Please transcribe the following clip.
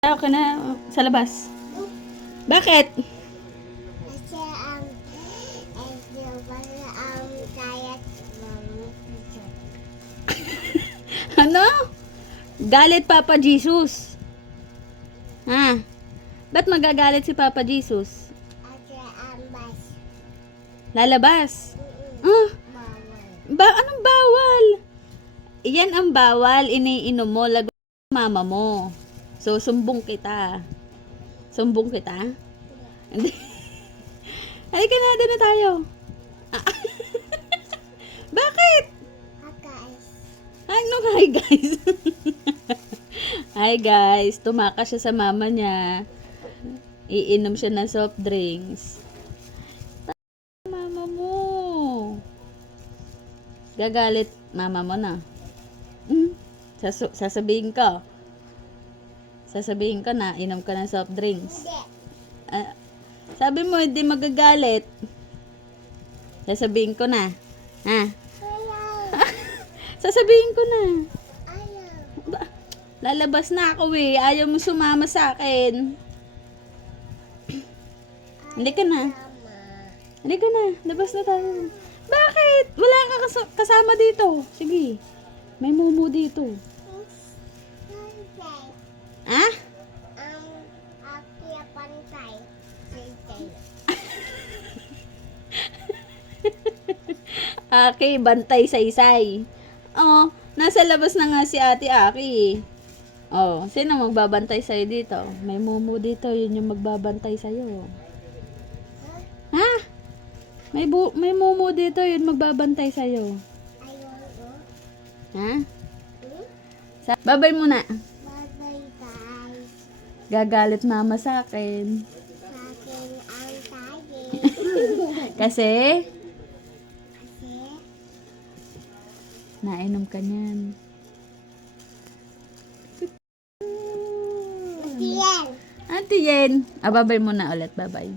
Tao ka na sa labas. Bakit? Kasi diet Ano? Galit Papa Jesus. Ha? Ba't magagalit si Papa Jesus? kasi bas. Lalabas. Ah, Bawal. anong bawal? Iyan ang bawal. Iniinom mo. Lago mama mo. So, sumbong kita. Sumbong kita? Hindi. Halika na, doon na tayo. Ah, Bakit? Guys. Hi, no, hi guys. Hi guys. Tumakas siya sa mama niya. Iinom siya ng soft drinks. Mama mo. Gagalit mama mo na. Sasabihin ko. Sasabihin ko na inom ka ng soft drinks. Hindi. Ah, sabi mo hindi magagalit. Sasabihin ko na. Ha? Ayaw. Sasabihin ko na. Ayaw. Lalabas na ako eh. Ayaw mo sumama sa akin. Hindi ka na. Mama. Hindi ka na. Labas na tayo. Bakit? Wala ka kasama dito. Sige. May mumu dito. Pantay. Ha? Aki pantay. Pantay. Aki, bantay saysay. Oh, nasa labas na nga si Ate Aki. Oh, sino magbabantay sa'yo dito? May mumu dito. Yun yung magbabantay sa'yo. Ha? May mumu dito. Yun magbabantay sa'yo. Ayaw ko. Ha? Babay muna. Bye-bye guys. Gagalit mama sa akin. Sa akin ang tayo. Kasi, Kasi nainom ka niyan. Tiyan. Ate Yen. Babay muna ulit. Babay.